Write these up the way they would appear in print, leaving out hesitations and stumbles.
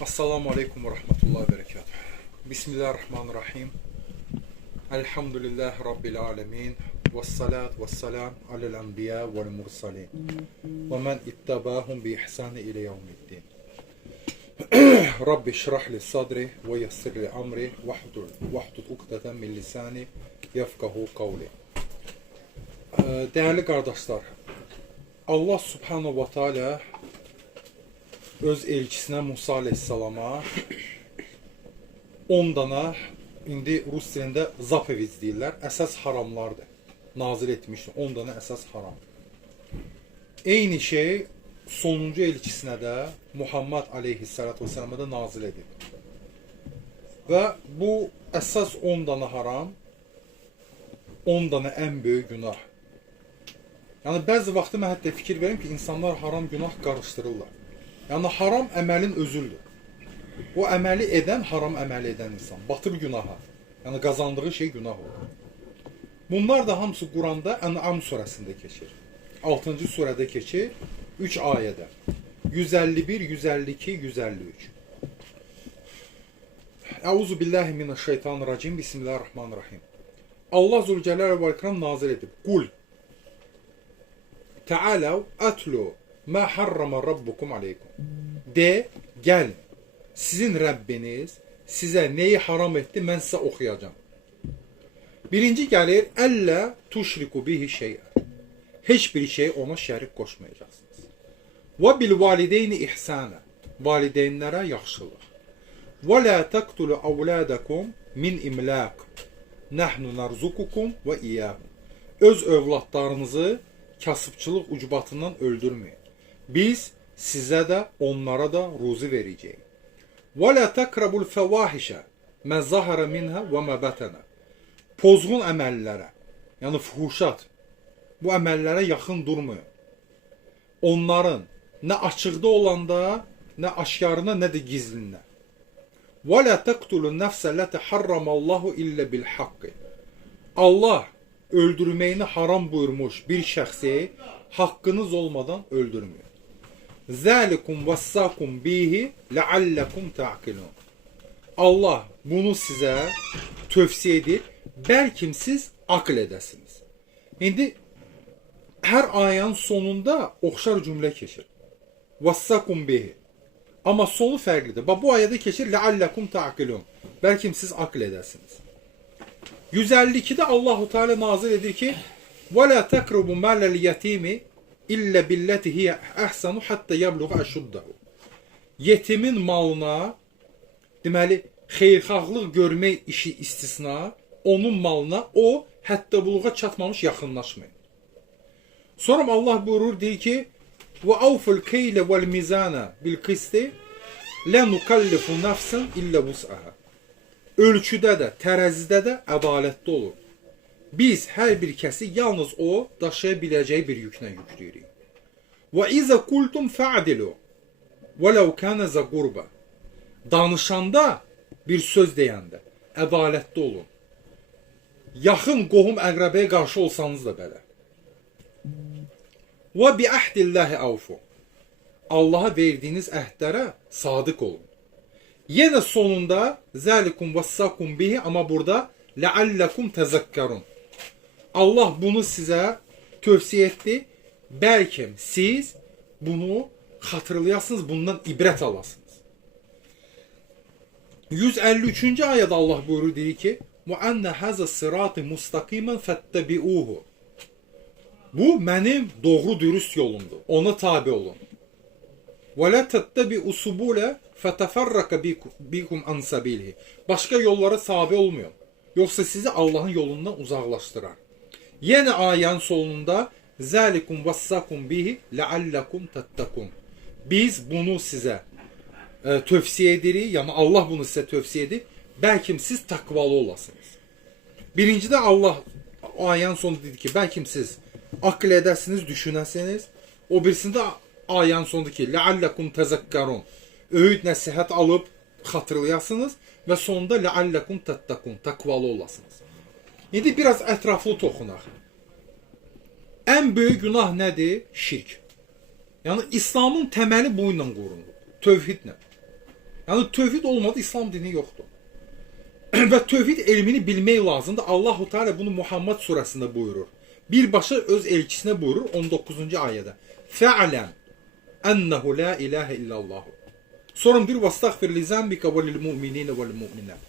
Assalamu alaikum ve rahmetullahi ve berekatuhu. Bismillahirrahmanirrahim. Elhamdülillahi Rabbil alemin. Vessalatu vesselam alel enbiya vel mursalin. Ve men ittabahum bi ihsani ile yevmiddin. Rabbi şrah li sadri ve yessir li amri vahdud ukdeten min lisani yefkahu kavli. Değerli kardeşler, Allah subhanahu ve teala öz elçisinə Musa aleyhissalama 10 dana, indi Rus dilində zapoviz deyirlər, əsas haramlardır. Nazil etmişdir, 10 dana əsas haram. Eyni şey sonuncu elçisinə də Muhammed aleyhissalatu vesselam'a da nazil edildi. Və bu əsas 10 dana haram, 10 dana ən böyük günah. Yəni bəzi vaxtı mən hətta fikir verim ki, insanlar haram günah qarışdırırlar. Yəni haram əməlin özüdür. O əməli edən, haram əməli edən insan batır günaha. Yəni qazandığı şey günah olur. Bunlar da hamısı Quranda Ən'am surəsində keçir. 6-cı surədə keçir, 3 ayədə. 151, 152, 153. Əuzu billahi mineşşeytanirracim. Bismillahirrahmanirrahim. Allah Zülcəlal və İkram nazil edib. Qul Tealav atlu ma harrama rabbukum aleykum. De, gel. Sizin Rəbbiniz sizə neyi haram etdi, mən sizə oxuyacağım. Birinci gəlir, əllə tuşriku bihi şeyə. Heç bir şey ona şərik qoşmayacaqsınız. Və bil valideyni ihsanə. Valideynlərə yaxşılıq. Və la taqtulu avladakum min imlaq. Nahnu narzukukum və iyyahum. Öz övladlarınızı kasıbçılıq ucbatından öldürməyin. Biz sizə də, onlara da ruzi verəcəyik. وَلَا تَقْرَبُوا الْفَوَاحِشَ مَا ظَهَرَ مِنْهَا وَمَا بَطَنَ. Pozğun əməllərə, yəni fuhuşat, bu əməllərə yaxın durmayın. Onların nə açıqda olanda, nə aşkarına, nə də gizlinə. وَلَا تَقْتُلُوا النَّفْسَ الَّتِي حَرَّمَ اللّٰهُ إِلَّا بِالْحَقِّ. Allah öldürməyini haram buyurmuş bir şəxsi haqqınız olmadan öldürmüyor. Zəlikum vəssakum bihi ləalləkum ta'qilun. Allah bunu sizə tövsiyə edir, bəlkə siz aql edəsiniz. İndi hər ayənin sonunda oxşar cümlə keçir. Vəssakum bihi. Amma sonu fərqlidir. Bu ayədə keçir ləalləkum ta'qilun. Bəlkə siz aql edəsiniz. 152'de Allahu Teala nazil edir ki: "Ve la takrubu malal yetimi illa billati hiye ahsanu hatta yablugha ashuddahu." Yetimin malına, deməli, xeyirxahlıq görmək işi istisna, onun malına o hətta buluğa çatmamış yaxınlaşmayın. Sonra Allah buyurur, deyir ki: "Ve awful keyle vel mizana bil qisti la nukallifu nafsan illa vus'aha." Ölçüdə də, tərəzidə də ədalətli olur. Biz hər bir kəsi yalnız o daşıya biləcəyi bir yüklə yükləyirik. Və izə qultum fa'dilu vələv kənə zə qurba. Danışanda, bir söz deyəndə ədalətli olun. Yaxın qohum əqrəbəyə qarşı olsanız da belə. Və bi əhdillahi avfu. Allaha verdiyiniz əhdlərə sadiq olun. Yenə sonunda zəlikum vəssakum bihi, amma burada ləalləkum təzəkkarun. Allah bunu sizə tövsiyə etdi. Bəlkə siz bunu xatırlayasınız, bundan ibrət alasınız. 153-cü ayədə Allah buyurur, deyir ki: "Və ənə həzə sirati mustaqimən fəttəbiuhu." Bu mənim doğru dürüst yolumdur. Ona tabi olun. Və la təttəbiu subula fətəfərrəqə bikum an sabilihi. Başqa yollara tabi olmuyor. Yoxsa sizi Allahın yolundan uzaqlaşdırar. Yenə ayənin sonunda zəlikum vəssakum bihi ləalləkum təttəkun. Biz bunu sizə tövsiyə edirik. Yəni Allah bunu sizə tövsiyə edir. Bəlkə siz takvalı olasınız. Birincidə Allah ayənin sonunda dedi ki, bəlkə siz aql edəsiniz, düşünəsiniz. O birisində ayənin sonunda ki, ləalləkum təzəkkarun. Öğüt nəsihət alıb xatırlayasınız və sonunda ləalləkum təttəkun, takvalı olasınız. İndi biraz ətraflı toxunaq. Ən böyük günah nədir? Şirk. Yəni İslamın təməli bu ilə qorunur. Tövhidlə. Yəni tövhid olmadı İslam dini yoxdur. Və tövhid elmini bilmək lazımdır. Allahu Teala bunu Muhammed surəsində buyurur. Birbaşa öz elçisinə buyurur 19-cu ayədə. Fa'lam ennehu la ilahe illallah. Sonra bir vastagfir li zambika ve lil mu'minina ve'l mu'minat.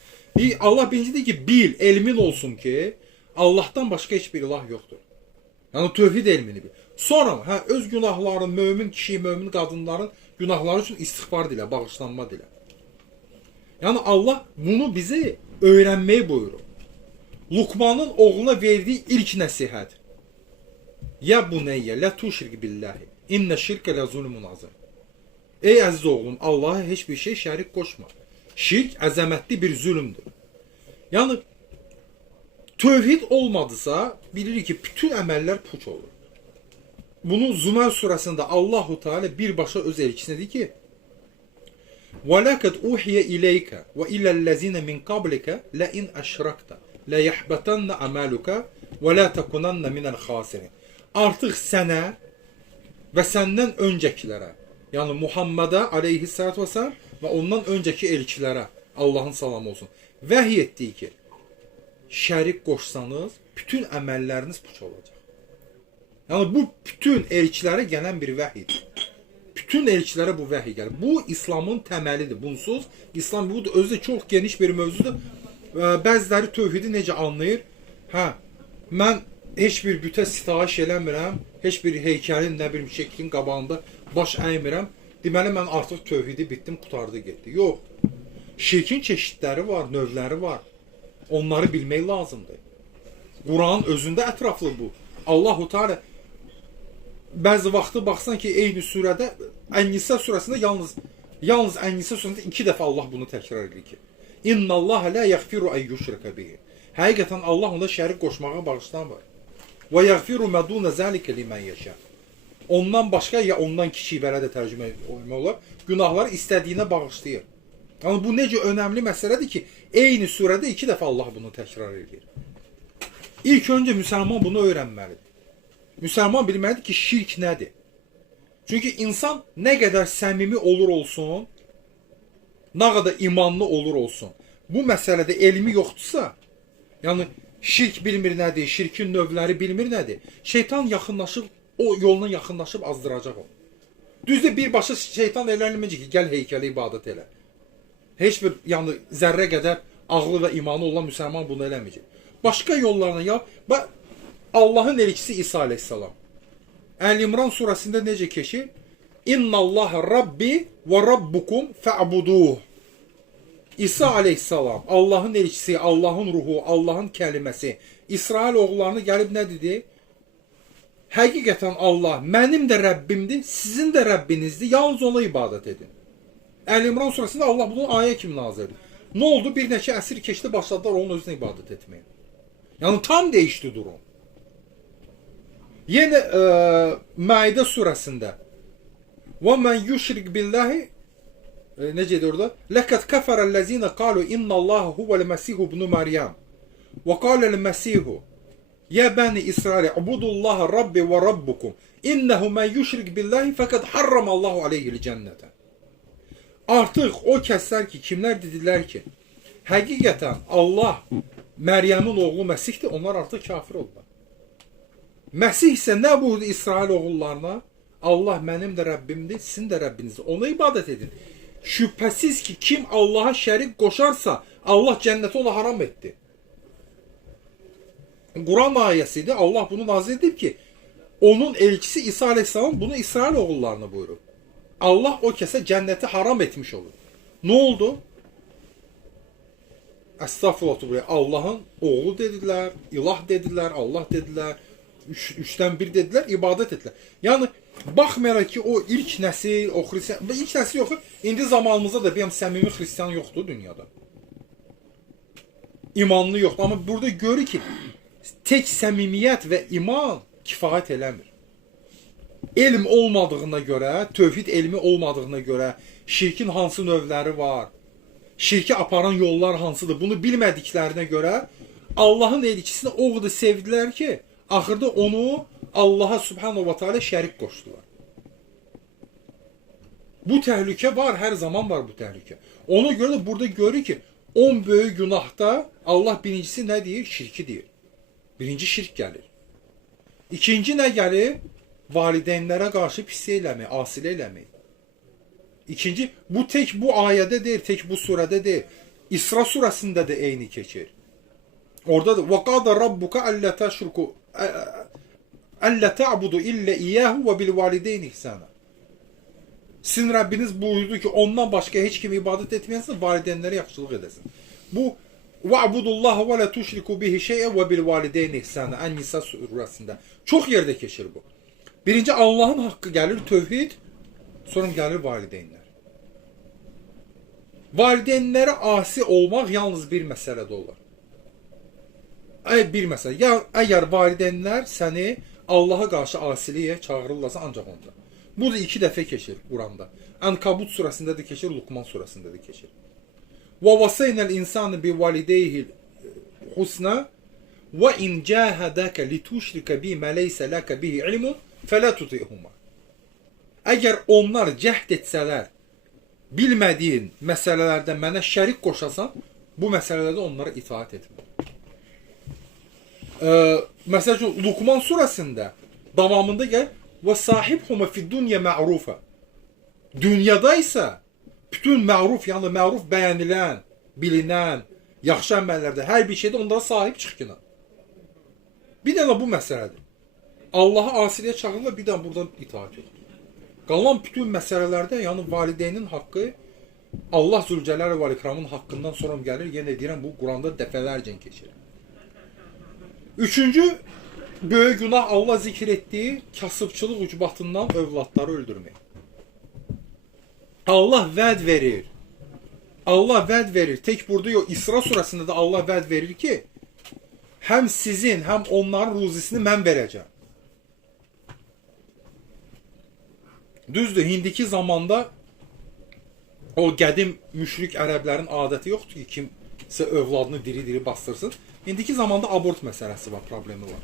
Allah birinci deyir ki, bil, elmin olsun ki, Allah'tan başqa heç bir ilah yoxdur. Yəni tövhid elmini bil. Sonra öz günahların, mömin kişi, mömin qadınların günahları üçün istiğfar dilə, bağışlanma dilə. Yəni Allah bunu bizi öyrənməyi buyurur. Luqmanın oğluna verdiyi ilk nəsihət. Ya buneyye la tuşrik billahi. İnne şirke la zulmun azim. Ey əziz oğlum, Allah'a heç bir şey şərik qoşma. Şirk əzəmətli bir zülümdür. Yəni tövhid olmadısa bilirik ki, bütün əməllər puç olur. Bunu Zümer surəsində Allahu Teala birbaşa öz elçisinə deyir ki: وَلَكَدْ اُوحِيَ اِلَيْكَ وَاِلَى الَّذ۪ينَ مِنْ قَبْلِكَ لَاِنْ اَشْرَكْتَ لَيَحْبَتَنَّ عَمَالُكَ وَلَا تَكُنَنَّ مِنَ الْخَاسِرِينَ. Artıq sənə və səndən öncəkilərə, yəni Muhammedə aleyhissalatü vesselam və ondan öncəki elçilərə Allahın salamı olsun, vəhiy etdiyi ki, şərik qoşsanız bütün əməlləriniz puç olacaq. Yəni bu bütün elçilərə gələn bir vəhiydir. Bütün elçilərə bu vəhiy gəlir. Bu İslamın təməlidir. Bunsuz İslam bu da özü çox geniş bir mövzudur. Bəziləri tövhidi necə anlayır? Mən heç bir bütə sitayiş eləmirəm, heç bir heykəlin, nə bilim, şəklin qabağında baş əymirəm. Deməli, mən artıq tövhidi bitdim, qutardı, getdi. Yox. Şirkin çeşidləri var, növləri var. Onları bilmək lazımdır. Quranın özündə ətraflı bu. Allahu Teala bəzi vaxtı baxsan ki, eyni surədə, Ən-Nisa surəsində yalnız Ən-Nisa surəsində 2 dəfə Allah bunu təkrar edir ki: İnna Allah la yaghfiru an yushraka bihi. Həqiqətən Allah onda şərik qoşmağa bağışlamır. Və yaghfiru ma dun zalika limen yasha. Ondan başqa ya ondan kiçik, belə də tərcümə olmalı, günahları istədiyinə bağışlayır. Yəni bu necə önəmli məsələdir ki, eyni surədə 2 dəfə Allah bunu təkrar edir. İlk öncə müsəlman bunu öyrənməlidir. Müsəlman bilməlidir ki, şirk nədir? Çünki insan nə qədər səmimi olur olsun, nə qədər imanlı olur olsun, bu məsələdə elmi yoxdursa, yəni şirk bilmir nədir, şirkin növləri bilmir nədir, şeytan yaxınlaşıb, o yoluna yaxınlaşıb azdıracaq onu. Düzdür, birbaşa şeytan eləməyəcək ki, gəl heykələ ibadət elə. Heç bir, yəni zərrə qədər ağlı və imanı olan müsəlman bunu eləməyəcək. Başqa yollarına ya, Allahın elçisi İsa aleyhissalam. Əl-İmran surəsində necə keçir? İnna Allaha Rabbi və Rabbukum fa'buduh. İsa aleyhissalam, Allahın elçisi, Allahın ruhu, Allahın kəliməsi, İsrail oğullarını gəlib nə dedi? Həqiqətən Allah mənim də Rəbbimdir, sizin də Rəbbinizdir, yalnız ona ibadət edin. Əl-İmran surəsində Allah bunu ayə kimi nazil edir. Nə oldu? Bir neçə əsr keçdi, başladılar onun özünə ibadət etməyə. Yəni tam dəyişdi durum. Yenə Maidə surəsində وَمَنْ يُشْرِكْ بِاللّٰهِ necə edir orada? لَكَدْ كَفَرَ الَّذ۪ينَ قَالُوا اِنَّ اللّٰهَ هُوَ الْمَسِيهُ بْنُ مَرْيَمْ وَقَالَ الْمَسِيهُ يَا بَنِي إِسْرَائِيلَ اعْبُدُوا اللّٰهَ رَبِّي وَرَبُّكُمْ اِنَّهُ مَنْ يُشْرِكْ بِاللّٰهِ فَقَدْ حَرَّمَ اللّٰهُ عَلَيْهِ الْجَنَّةَ. Artıq o kəslər ki, kimlər dedilər ki, həqiqətən Allah Məryəmin oğlu Məsihdir, onlar artıq kafir oldular. Məsih isə nə buyurdu İsrail oğullarına? Allah mənim də Rəbbimdir, sizin də Rəbbinizdir. Ona ibadət edin. Şübhəsiz ki, kim Allaha şərik qoşarsa, Allah cənnəti ona haram etdi. Quran ayəsidir. Allah bunu nazil edib ki, onun elçisi İsa aleyhissalam bunu İsrail oğullarına buyurub. Allah o kəsə cənnəti haram etmiş olur. Nə oldu? Estağfurullah, Allahın oğlu dedilər, ilah dedilər, Allah dedilər, üçdən bir dedilər, ibadət etdilər. Yəni, baxmayaraq ki, o ilk nəsil, o xristiyan, ilk nəsil yoxdur, indi zamanımızda da bir səmimi xristiyan yoxdur dünyada. İmanlı yoxdur, amma burada görür ki, tək səmimiyyət və iman kifayət eləmir. Elm olmadığına görə, tövhid elmi olmadığına görə, şirkin hansı növləri var, şirki aparan yollar hansıdır, bunu bilmədiklərinə görə Allahın elçisini o qədər sevdilər ki, axırda onu Allaha subhanahu wa ta'ala şərik qoşdular. Bu təhlükə var, hər zaman var bu təhlükə. Ona görə də burada görür ki, 10 böyük günahda Allah birincisi nə deyir? Şirki deyir. Birinci şirk gəlir. İkinci nə gəlir? Valideynlərə qarşı pislik eləmək, asilə eləmək. İkinci, bu tek bu ayədə deyil, tek bu surədə deyil. İsra surəsində də eyni keçir. Orada da وَقَادَ رَبُّكَ أَلَّا تَشْرُكُ أَلَّا تَعْبُدُ إِلَّا إِيَّهُ وَبِالْوَالِدَيْنِ إِحْسَانًا. Sizin Rəbbiniz buyurdu ki, ondan başqa heç kim ibadət etməyəsən, valideynlərə yaxşılıq edəsin. Bu وَعْبُدُ اللّٰهَ وَلَا تُشْرِكُ بِهِ شَيْئًا وَبِالْوَالِدَيْنِ إِحْسَانًا. Ən-Nisa surəsində. Çox yerdə keçir bu. Birinci Allahın haqqı gəlir, tövhid, sonra gəlir valideynlər. Valideynlərə asi olmaq yalnız bir məsələdə olar. Bir məsələ. Ya əgər valideynlər səni Allaha qarşı asiliyə çağırırlarsa ancaq onda. Bu da 2 dəfə keçir Quranda. Ankabut surəsində də keçir, Luqman surəsində də keçir. Və vasaynal insanu bi valideyhi husna və in cahadaka lituşrika bi ma laysa laka bihi ilmun fala tutihuma. Əgər onlar cəhd etsələr, bilmədiyin məsələlərdə mənə şərik qoşasan, bu məsələlərdə onlara itaat etmə. Məsələn, Luqman surəsində davamında gəlir və sahibhuma fid dunya ma'rufa. Dünyada isə bütün ma'ruf, yəni ma'ruf bəyənilən, bilinən, yaxşı əməllərdə hər bir şeydə onlara sahib çıxkına. Bir dənə bu məsələdir. Allaha asiliyə çağırırlar, bir dənə buradan itaat edir. Qalan bütün məsələlərdə, yəni valideynin haqqı Allah Zülcəlal və İkramın haqqından sonra gəlir. Yenə deyirəm, bu Quranda dəfələrcə keçir. Üçüncü böyük günah Allah zikr etdiyi kasıbçılıq ucbatından övladları öldürmək. Allah vəd verir. Allah vəd verir. Tek burada yox, İsra surəsində də Allah vəd verir ki, həm sizin, həm onların ruzisini mən verəcəm. Düzdür, indiki zamanda o qədim müşrik ərəblərin adəti yoxdur ki, kimsə övladını diri-diri bastırsın. İndiki zamanda abort məsələsi var, problemi var.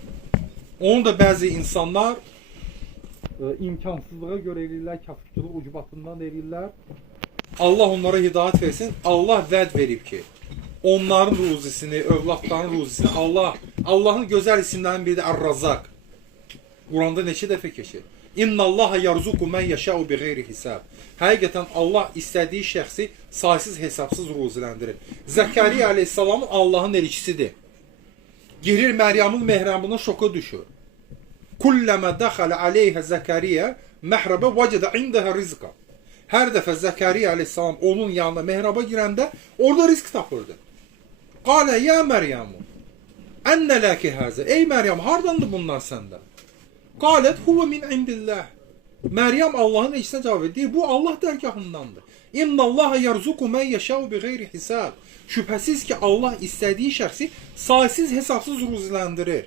Onu da bəzi insanlar imkansızlığa görə eləyirlər, kasıbçılıq ucbatından eləyirlər. Allah onlara hidayət versin. Allah vəd verib ki, onların ruzisini, övladların ruzisini Allahın gözəl isimlərindən biri də Ər-Razzaq. Quranda neçə dəfə keçir? İnnallaha yarzuqu men yəşəu biğeyri hisab. Həqiqətən Allah istədiyi şəxsi saysız hesabsız ruziləndirir. Zəkariya əleyhissalamın Allahın elçisidir. Girir Məryəmin mehrabına şoka düşür. Kulləmə dəxələ aleyhə Zəkariya məhrəbə vəcədə indəhə rizqa. Hər dəfə Zəkariya əleyhissalam onun yanına mehraba girəndə orada rizq tapırdı. Qalə ya Məryəmu ənnə ləki həzə. Ey Məryəm, hardandır bunlar səndə? Qalət huvə min indillah. Məryəm Allahın elçisinə cavab edir. Bu Allah dərgahındandır. İnnallaha yarzuqu men yəşəu biğeyri hisab. Şübhəsiz ki, Allah istədiyi şəxsi saysız hesabsız ruziləndirir.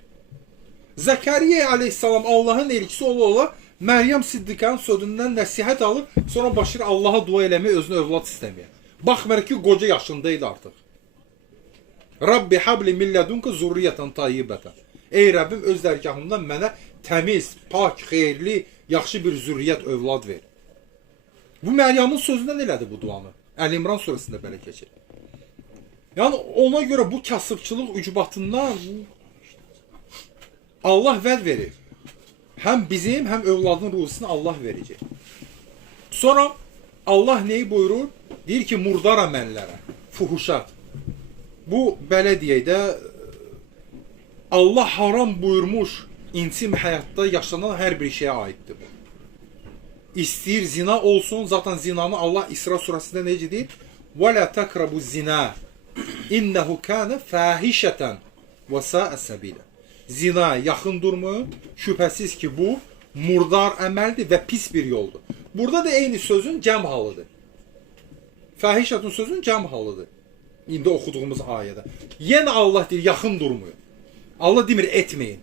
Zəkariya aleyhissalam Allahın elçisi ola-ola Məryəm Siddiqanın sözündən nəsihət alır, sonra başlayır Allaha dua eləməyə, özünə övlad istəməyə. Baxmayaraq ki, qoca yaşındaydı artıq. Rabbi habli millədunka zurriyyətən tayyibətən. Ey Rəbbim, öz dərgahından mənə təmiz, pak, xeyirli, yaxşı bir zürriyyət övlad ver. Bu Məryəmin sözündən elədi bu duanı. Əl-İmran surəsində belə keçir. Yəni ona görə bu kasıbçılıq ucbatından Allah vəd verir. Həm bizim, həm övladın ruzisini Allah verəcək. Sonra Allah neyi buyurur? Deyir ki, murdar əməllərə, fuhuşat. Bu, belə deyək də, Allah haram buyurmuş intim həyatda yaşanan hər bir şeyə aiddir bu. İstəyir zina olsun, zaten zinanı Allah İsra surəsində necə deyir? وَلَا تَقْرَبُ الزِّنَا اِنَّهُ كَانَ فَاحِشَةً وَسَاءَ سَبِيلًا. Zina yaxın durmayın. Şübhəsiz ki, bu murdar əməldir və pis bir yoldur. Burada da eyni sözün cəm halıdır. Fəhişətun sözün cəm halıdır. İndi oxuduğumuz ayədə. Yenə Allah deyir, yaxın durmayın. Allah demir, etməyin.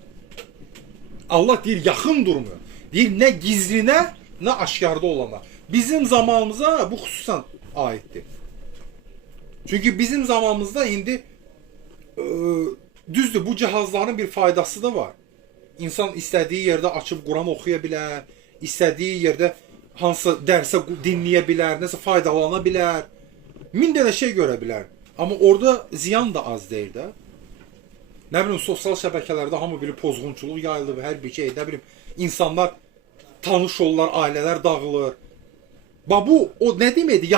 Allah deyir, yaxın durmuyor. Deyir, nə gizlinə, nə aşkarda olana. Bizim zamanımıza bu xüsusən aiddir. Çünki bizim zamanımızda indi düzdür, bu cihazların bir faydası da var. İnsan istədiyi yerdə açıb Quran oxuya bilər, istədiyi yerdə hansısa dərsə dinləyə bilər, nəsə faydalana bilər. 1000 dənə şey görə bilər. Amma orada ziyan da az deyil də. Nə bilim, sosial şəbəkələrdə hamı bilir pozğunçuluq yayılır, hər bir şey, nə bilim, insanlar tanış olurlar, ailələr dağılır. Bu o nə deməkdir?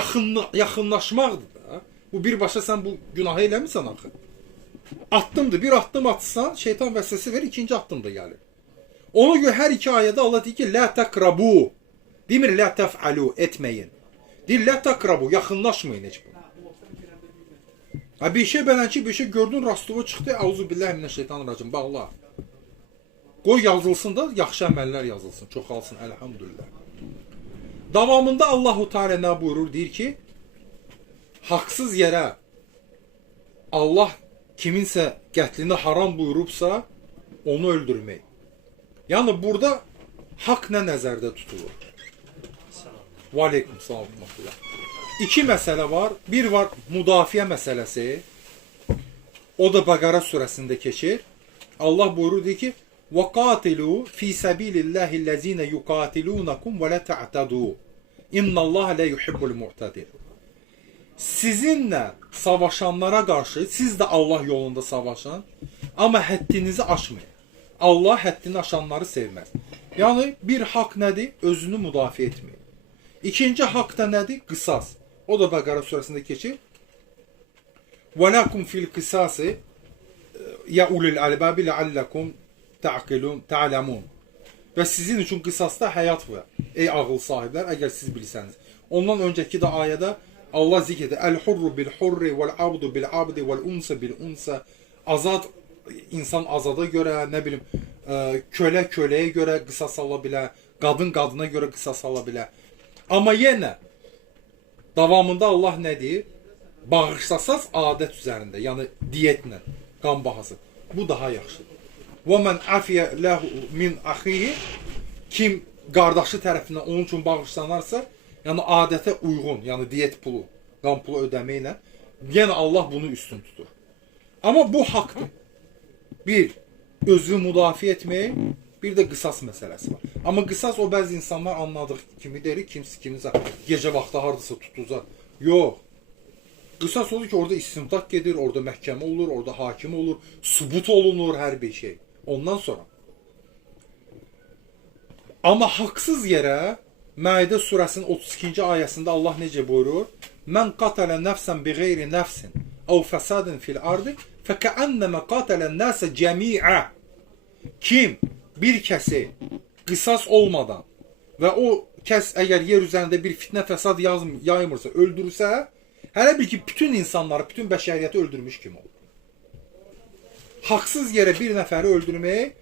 Yaxınlaşmaqdır da. Bu birbaşa sən bu günahı eləmirsən axı. Addımdır. Bir addım atsan, şeytan vəsvəsə verir, ikinci addım da gəlir. Ona görə hər iki ayədə Allah deyir ki, la taqrabu. Demir la taf'alu, etməyin. Deyir la taqrabu, yaxınlaşmayın heç bu. Bir şey belənki bir şey gördün, rastlığı çıxdı, Euzubillahimineşşeytanirracim, bağla. Qoy yazılsın da, yaxşı əməllər yazılsın, çoxalsın, elhamdülillah. Davamında Allahu Teala nə buyurur? Deyir ki, haqsız yerə Allah kiminsə qətlini haram buyurubsa, onu öldürmək. Yəni burada haqq nə nəzərdə tutulur? Və aleykum salam. İki məsələ var. Bir var müdafiə məsələsi. O da Bəqərə surəsində keçir. Allah buyurur deyir ki, وَقَاتِلُوا فِي سَبِيلِ اللّٰهِ الَّذ۪ينَ يُقَاتِلُونَكُمْ وَلَا تَعْتَدُوا اِنَّ اللّٰهَ لَا يُحِبُّ الْمُعْتَدِينَ. Sizinlə savaşanlara qarşı siz də Allah yolunda savaşın, amma həddinizi aşmayın. Allah həddini aşanları sevməz. Yəni bir haqq nədir? Özünü müdafiə etməyin. İkinci haqq da nədir? Qisas. O da Bəqərə surəsində keçir. وَلَكُمْ فِي الْقِسَاسِ يَا أُولِي الْأَلْبَابِ لَعَلَّكُمْ تَعْلَمُونَ. Və sizin üçün qisasda həyat var. Ey ağıl sahiblər, əgər siz bilsəniz. Ondan öncəki də ayədə Allah zikr edir. Əl-hurru bil-hurri vəl-abdu bil-abdi vəl-unsa bil-unsa. Azad insan azada görə, nə bilim, kölə köləyə görə qisas ala bilər, qadın qadına görə qisas ala bilər. Amma yenə davamında Allah nə deyir? Bağışlasaz adət üzərində, yəni diyetlə, qan bahası. Bu daha yaxşıdır. وَمَنْ عَفِيَ لَهُ مِنْ أَخِيهِ. Kim qardaşı tərəfindən onun üçün bağışlanarsa, yəni adətə uyğun, yəni diyet pulu, qan pulu ödəməklə, yenə Allah bunu üstün tutur. Amma bu haqdır. Bir, özünü müdafiə etmək, bir də qisas məsələsi var. Amma qisas o bəzi insanlar anladığı kimi deyir, kimsə gecə vaxtı hardasa tutulacaq. Yox. Qisas olur ki, orada istimtaq gedir, orada məhkəmə olur, orada hakim olur, sübut olunur hər bir şey. Ondan sonra. Amma haqsız yerə Məidə surəsinin 32-ci ayəsində Allah necə buyurur? Mən qatələ nəfsən bi qeyri nəfsin əv fəsadin fil ardı fəkəənnəmə qatələn nəsə cəmiə. Kim bir kəsi qisas olmadan və o kəs əgər yer üzərində bir fitnə fəsad yaymırsa, öldürürsə, hələ bir ki, bütün insanları, bütün bəşəriyyəti öldürmüş kimi olur. Haqsız yerə bir nəfəri öldürmək,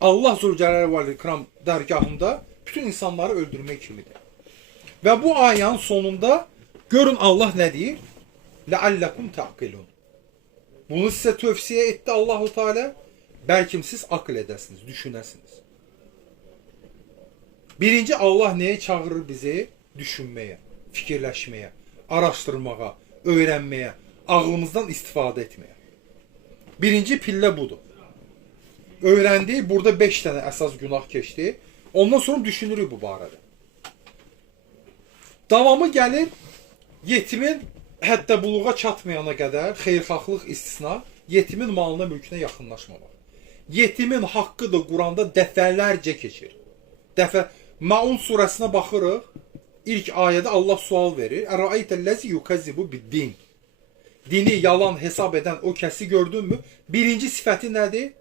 Allah Zülcəlal və İkram dərgahında bütün insanları öldürmək kimidir. Və bu ayənin sonunda görün Allah nə deyir? Ləalləkum təqilun. Bunu sizə tövsiyə etdi Allahu Teala. Bəlkə siz aql edəsiniz, düşünəsiniz. Birinci Allah nəyə çağırır bizi? Düşünməyə, fikirləşməyə, araşdırmağa, öyrənməyə, ağlımızdan istifadə etməyə. Birinci pillə budur. Öyrəndik, burada 5 dənə əsas günah keçdi. Ondan sonra düşünürük bu barədə. Davamı gəlir, yetimin həddə buluğa çatmayana qədər, xeyirxahlıq istisna, yetimin malına, mülkünə yaxınlaşmamaq. Yetimin haqqı da Quranda dəfələrcə keçir. Maun surəsinə baxırıq, ilk ayədə Allah sual verir. Ərəaytəl-ləzi yukəzzibu bid-din. Dini yalan hesab edən o kəsi gördünmü? Birinci sifəti nədir?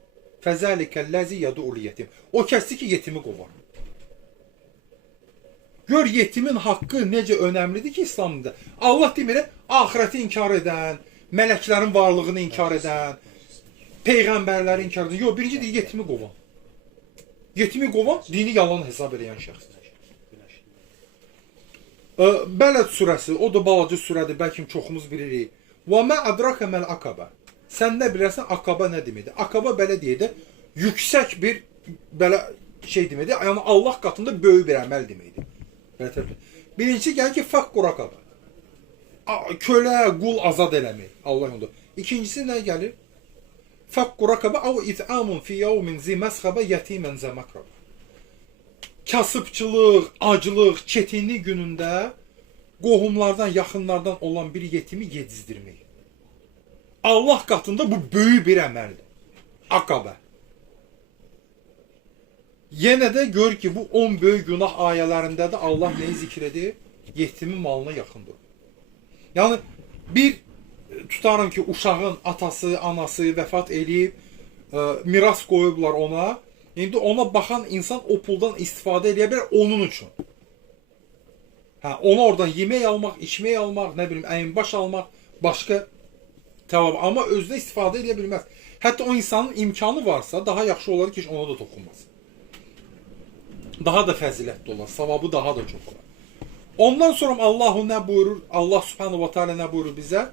Fəzəlikəl-ləzi yadul yetim. O kəsi ki, yetimi qovar. Gör yetimin haqqı necə önəmlidir ki, İslamda. Allah demir, axirəti inkar edən, mələklərin varlığını inkar edən, peyğəmbərləri inkar edən. Yox, birinci deyir, yetimi qovan. Yetimi qovan, dini yalan hesab edən şəxsdir. Bələd surəsi, o da balaca surədir, bəlkə çoxumuz bilirik. Və mə ədraka məl aqaba. Sən nə bilirsən, aqaba nə deməkdir? Aqaba belə deyir, yüksək bir belə şey deməkdir. Yəni Allah qatında böyük bir əməl deməkdir. Birincisi gəlir ki, fəqqu raqaba. Kölə, qul azad eləmək. Allah yolunda. İkincisi nə gəlir? Fəqqu raqaba əv it'amun fi yawmin zi məsxaba yetimən zə məkraba. kasıbçılıq, acılıq, çetinlik günündə qohumlardan, yaxınlardan olan bir yetimi yedizdirmək. Allah qatında bu böyük bir əməldir. Akabə. Yenə də gör ki, bu 10 böyük günah ayələrində də Allah neyi zikr edir? Yetimin malına yaxındır. Yəni, bir tutarım ki, uşağın atası, anası vəfat eləyib, miras qoyublar ona. İndi ona baxan insan o puldan istifadə edə bilər onun üçün. Ona oradan yemək almaq, içmək almaq, nə bilim, əyin-baş almaq, başqa təvab. Amma özünə istifadə edə bilməz. Hətta o insanın imkanı varsa, daha yaxşı olar ki, ona da toxunmaz. Daha da fəzilətli olar, savabı daha da çox olar. Ondan sonra Allahu nə buyurur? Allah subhanahu wa ta'ala nə buyurur bizə?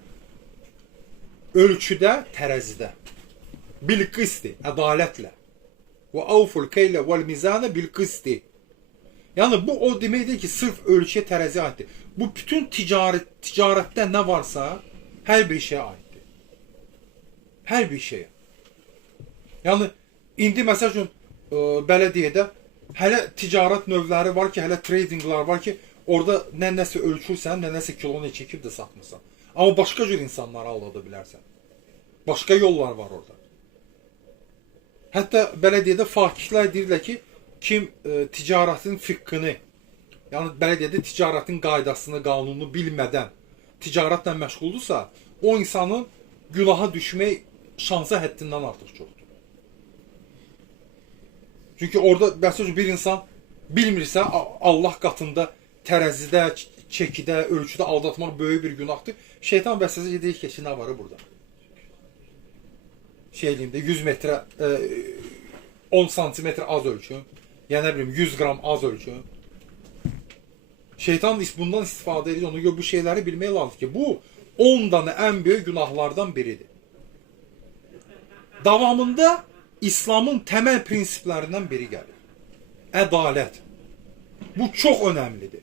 Ölçüdə, tərəzidə. Bil qisti, ədalətlə. Və avful keylə vəl mizanə bil qisti. Yəni bu o deməkdir ki, sırf ölçüyə, tərəziyə aiddir. Bu bütün ticarətdə nə varsa hər bir şeyə aiddir. Hər bir şeyə. Yəni indi məsəl üçün bələdiyyədə hələ ticarət növləri var ki, hələ tradinglar var ki, orada nəsə ölçürsən, nəsə kilonu çəkib də satmırsan. Amma başqa cür insanları aldada bilərsən. Başqa yollar var orada. Hətta bələdiyyədə fakihlər deyirlər ki, kim ticarətin fiqqini, yəni bələdiyyədə ticarətin qaydasını, qanununu bilmədən ticarətlə məşğuldursa, o insanın günaha düşmək şansı həddindən artıq çoxdur. Çünki orada məsələn bir insan bilmirsə, Allah qatında tərəzidə, çəkidə, ölçüdə aldatmaq böyük bir günahdır. Şeytan vəsvəsə deyir ki, nə var burada? Şeyliyimdə 100 metrə, 10 santimetr az ölçün. Yəni nə bilim 100 qram az ölçün. Şeytan bundan istifadə edir. Ona görə bu şeyləri bilmək lazımdır ki, bu 10 dənə ən böyük günahlardan biridir. Davamında İslamın təməl prinsiplərindən biri gəlir. Ədalət. Bu çox önəmlidir.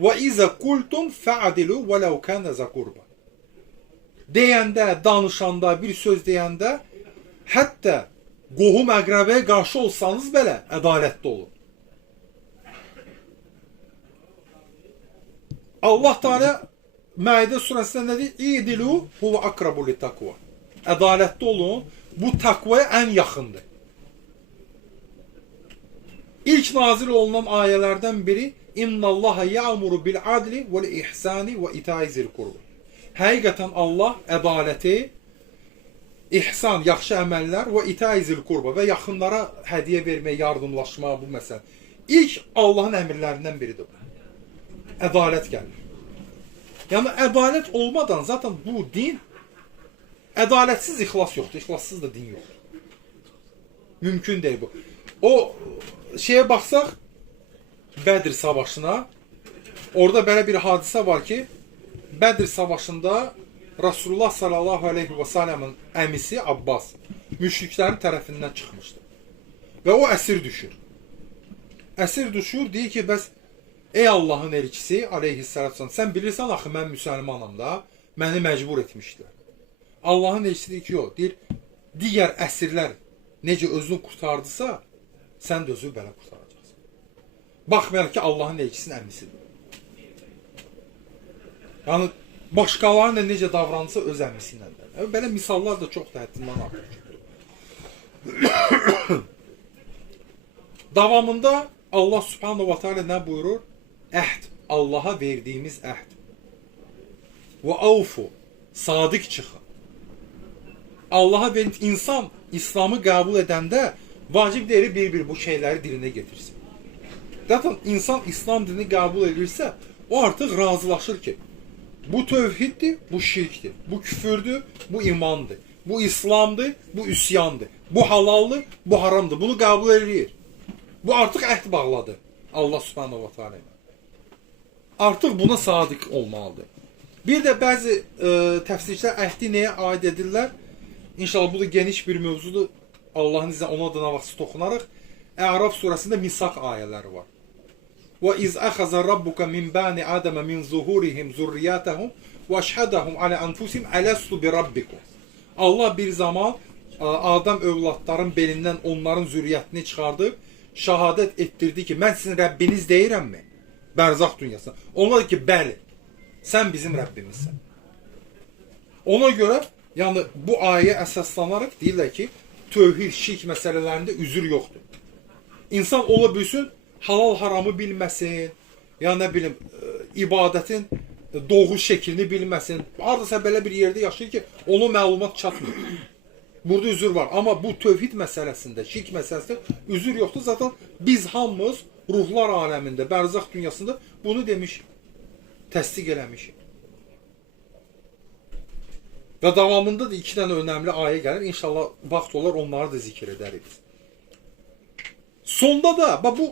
Və izə qultum fəadilu və ləv kənə zə qurba. Deyəndə, danışanda, bir söz deyəndə, hətta qohum əqrəbəyə qarşı olsanız belə ədalətli olun. Allah Teala Məidə surəsində nə deyir? İdilu huve akrabu li takva. Ədalətli olun. Bu takvaya ən yaxındır. İlk nazil olunan ayələrdən biri İnnallaha ya'muru bil adli vel ihsani ve ita'i zil qurba. Həqiqətən Allah ədaləti, ihsan, yaxşı əməllər və ita'i zil qurba və yaxınlara hədiyyə vermək, yardımlaşma bu məsələ. İlk Allahın əmrlərindən biridir. Ədalət gəlir. Yəni ədalət olmadan zaten bu din, ədalətsiz ixlas yoxdur, ixlassız da din yoxdur. Mümkün deyil bu. O şeye baxsaq, Bədir savaşına, orada belə bir hadisə var ki, Bədir savaşında Rasulullah sallallahu aleyhi və səlləmin əmisi Abbas müşriklərin tərəfindən çıxmışdı. Və o əsir düşür. Əsir düşür, deyir ki, bəs ey Allahın elçisi aleyhissalam, sən bilirsən axı mən müsəlmanam da, məni məcbur etmişdilər. Allahın elçisi deyir ki, yox, deyir, digər əsirlər necə özünü qurtardısa, sən də özünü belə qurtaracaqsın. Baxmayaraq ki, Allahın elçisinin əmisidir. Yəni, başqalarına necə davranırsa öz əmisindən. Belə misallar da çox da həddindən artıq. Davamında Allah subhanahu wa ta'ala nə buyurur? Əhd, Allaha verdiyimiz əhd. Və avfu, sadiq çıxın. Allaha verdiğimiz insan İslamı qəbul edəndə vacib deyil bir-bir bu şeyləri dilinə getirsin. Zaten insan İslam dinini qəbul edirsə, o artıq razılaşır ki, bu tövhiddir, bu şirkdir, bu küfürdür, bu imandır, bu İslamdır, bu üsyandır, bu halaldır, bu haramdır. Bunu qəbul edir. Bu artıq əhd bağladı Allah subhanahu wa ta'ala. Artıq buna sadiq olmalıdır. Bir də bəzi təfsirçilər əhdi nəyə aid edirlər? İnşallah bu da geniş bir mövzudur. Allahın izniyle ona da vaxtı toxunarıq. Əraf surəsində misaq ayələri var. Və iz əxəzə rabbuka min bani adama min zuhurihim zurriyatahum və əşhədəhum alə anfusihim ələstu bi rabbikum. Allah bir zaman Adam övladların belindən onların zürriyyətini çıxardıb, şahadət etdirdi ki, mən sizin Rəbbiniz deyirəmmi? Bərzaq dünyasında. Onlar ki, bəli, sən bizim Rəbbimizsən. Ona görə, yəni bu ayəyə əsaslanaraq deyirlər ki, tövhid, şirk məsələlərində üzür yoxdur. İnsan ola bilsin, halal haramı bilməsin, ya nə bilim, ibadətin doğru şəklini bilməsin. Hardasa belə bir yerdə yaşayır ki, ona məlumat çatmır. Burada üzür var. Amma bu tövhid məsələsində, şirk məsələsində üzür yoxdur. Zaten biz hamımız ruhlar aləmində, bərzaq dünyasında bunu demişik, təsdiq eləmişik. Və davamında da 2 dənə önəmli ayə gəlir. İnşallah vaxt olar, onları da zikr edərik biz. Sonda da bu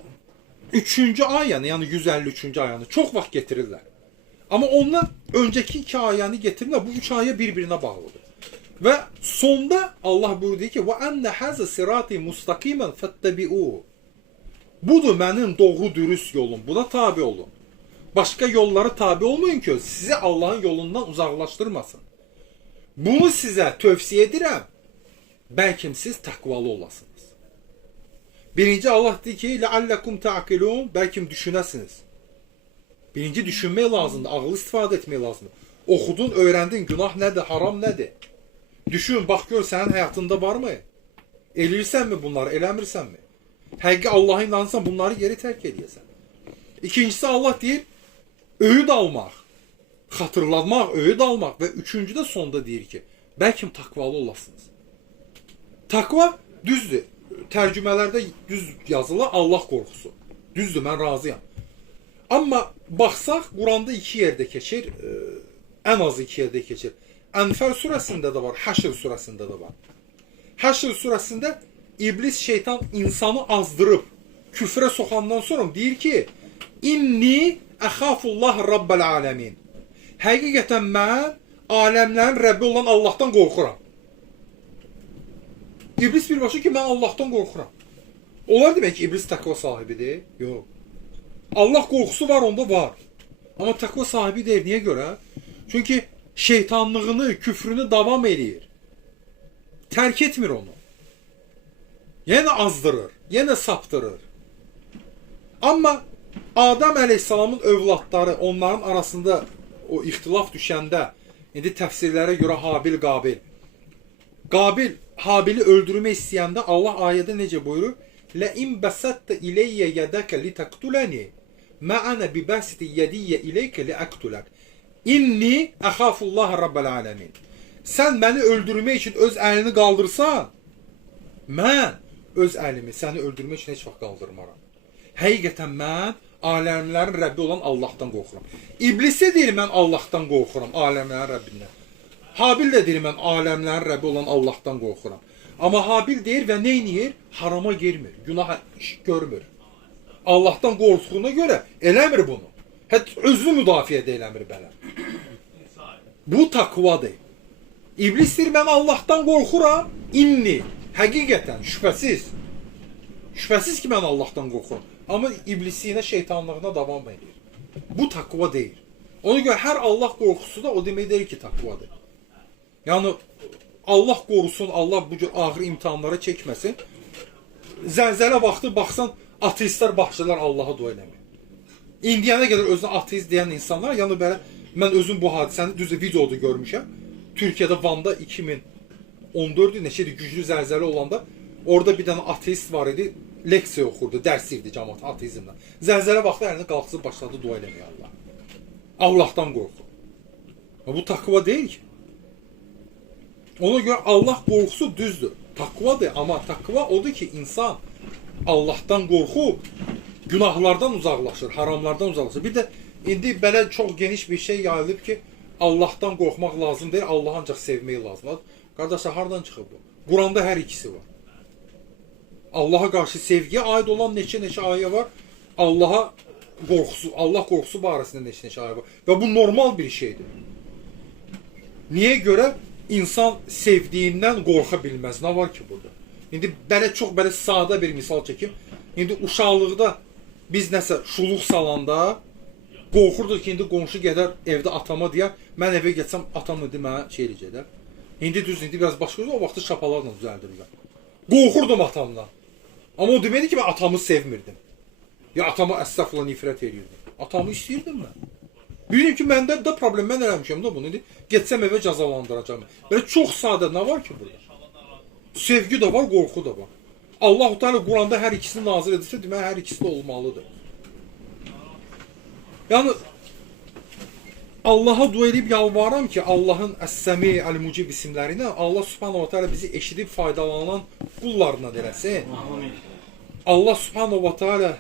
3-cü ayəni, yəni 153-cü ayəni çox vaxt getirirlər. Amma ondan öncəki 2 ayəni getirirlər. Bu 3 ayə bir-birinə bağlıdır. Və sonda Allah buyurdu ki: "Və enne haza sirati mustaqiman fattabi'u." Budur mənim doğru dürüst yolum. Buna tabe olun. Başqa yollara tabe olmayın ki, sizi Allahın yolundan uzaqlaşdırmasın. Bunu sizə tövsiyə edirəm. Bəlkə siz təqvalı olasınız. Birinci Allah deyir ki: "La'allakum ta'qilun." Bəlkə düşünəsiniz. Birinci düşünmək lazımdır, ağıl istifadə etmək lazımdır. Oxudun, öyrəndin, günah nədir, haram nədir? Düşün, bax gör sənin həyatında varmı? Eləyirsənmi bunları, eləmirsənmi? Həqiqi Allah'a inanırsan, bunları geri tərk edəsən. İkincisi Allah deyir, öğüd almaq, xatırlatmaq, öğüd almaq və üçüncü də sonda deyir ki, bəlkə takvalı olasınız. Takva düzdür. Tərcümələrdə düz yazılı Allah qorxusu. Düzdür, mən razıyam. Amma baxsaq, Quranda 2 yerdə keçir, ən azı 2 yerdə keçir. Ənfəl surəsində də var, Həşr surəsində də var. Həşr surəsində İblis, şeytan insanı azdırıb, küfrə soxandan sonra deyir ki, İnni əxafullah Rabbel aləmin. Həqiqətən mən aləmlərin Rəbbi olan Allahdan qorxuram. İblis birbaşa ki, mən Allahdan qorxuram. Onlar demək ki, İblis təqva sahibidir? Yox. Allah qorxusu var, onda var. Amma təqva sahibi deyir. Niyə görə? Çünki şeytanlığını, küfrünü davam edir. Tərk etmir onu. Yenə azdırır, yenə saptırır. Amma Adəm əleyhissalamın övladları, onların arasında o ixtilaf düşəndə, indi təfsirlərə görə Habil, Qabil. Qabil, Habili öldürmək istəyəndə Allah ayədə necə buyurur? Ləin bəsəttə iləyyə yədəkə li təqtuləni, mə'ənə bibəsiti yədiyyə iləykə li əqtulək. İnni əxafullah Rabbel aləmin. Sən məni öldürmək üçün öz əlini qaldırsan, mən öz əlimi səni öldürmək üçün heç vaxt qaldırmaram. Həqiqətən mən aləmlərin Rəbbi olan Allahdan qorxuram. İblis də deyir, mən Allahdan qorxuram, aləmlərin Rəbbindən. Habil də deyir, mən aləmlərin Rəbbi olan Allahdan qorxuram. Amma Habil deyir və neyniyir? Harama girmir, günah görmür. Allahdan qorxduğuna görə eləmir bunu. Hətta özünü müdafiə də eləmir belə. Bu takvadır. İblis deyir, mən Allahdan qorxuram, inni. Həqiqətən, şübhəsiz. Şübhəsiz ki, mən Allahdan qorxuram. Amma iblisiyinə, şeytanlığına davam edir. Bu takva deyil. Ona görə hər Allah qorxusu da o demək deyil ki, takvadır. Yəni, Allah qorusun, Allah bu cür ağır imtihanlara çəkməsin. Zəlzələ vaxtı baxsan, ateistlər başlayırlar Allaha dua eləmir. İndiyənə qədər özünə ateist deyən insanlar, yəni belə, mən özüm bu hadisəni düzdür videoda görmüşəm. Türkiyədə Van'da 2014 neçədir, güclü zəlzələ olanda, orada bir dənə ateist var idi, leksiya oxurdu, dərs idi cəmaat ateizmdən. Zəlzələ vaxtı əlini qalxıb başladı dua eləməyə Allah. Allahdan qorxu. Bu takva deyil ki. Ona görə Allah qorxusu düzdür. Takvadır, amma takva odur ki, insan Allahdan qorxub, günahlardan uzaqlaşır, haramlardan uzaqlaşır. Bir də indi belə çox geniş bir şey yayılıb ki, Allahdan qorxmaq lazım deyil, Allahı ancaq sevmək lazımdır. Qardaşlar, hardan çıxıb bu? Quranda hər ikisi var. Allaha qarşı sevgiyə aid olan neçə ayə var. Allah qorxusu barəsində neçə ayə var. Və bu normal bir şeydir. Niyə görə? İnsan sevdiyindən qorxa bilməz. Nə var ki burada? İndi çox sadə bir misal çəkim. İndi uşaqlıqda biz nəsə şuluq salanda qorxurduq ki, indi qonşu gedər evdə atama deyər, mən evə getsəm atam indi mənə şey eləyəcəklər. İndi düz, indi biraz başqa o vaxtı şapalarla düzəldirlər. Qorxurdum atamdan. Amma o demedi ki, mən atamı sevmirdim. Ya atama əstəğfurullah nifrət edirdim. Atamı istəyirdim mən. Bildim ki, məndə də problem, mən eləmişəm də bunu. Getsəm evə cəzalandıracağım. Belə çox sadə nə var ki burada? Sevgi də var, qorxu da var. Allah-u Teala Quranda hər ikisini nazil edirsə, demək hər ikisi də olmalıdır. Yəni Allaha dua edib yalvarıram ki, Allahın Əs-Səmi, Əl-Mucib isimləri ilə Allah Subhanahu wa Taala bizi eşidib faydalanan qullarına eləsin. Allah Subhanahu wa Taala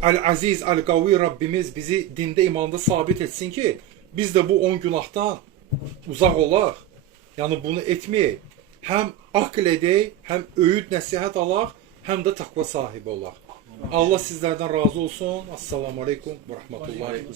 Əl-Əziz, Əl-Qavi Rabbimiz bizi dində, imanda sabit etsin ki, biz də bu 10 günahdan uzaq olaq. Yəni bunu etməyək. Həm aql edək, həm öyüd nəsihət alaq, həm də taqva sahibi olaq. Allah sizlərdən razı olsun. Assalamu aleykum və rəhmətullahi.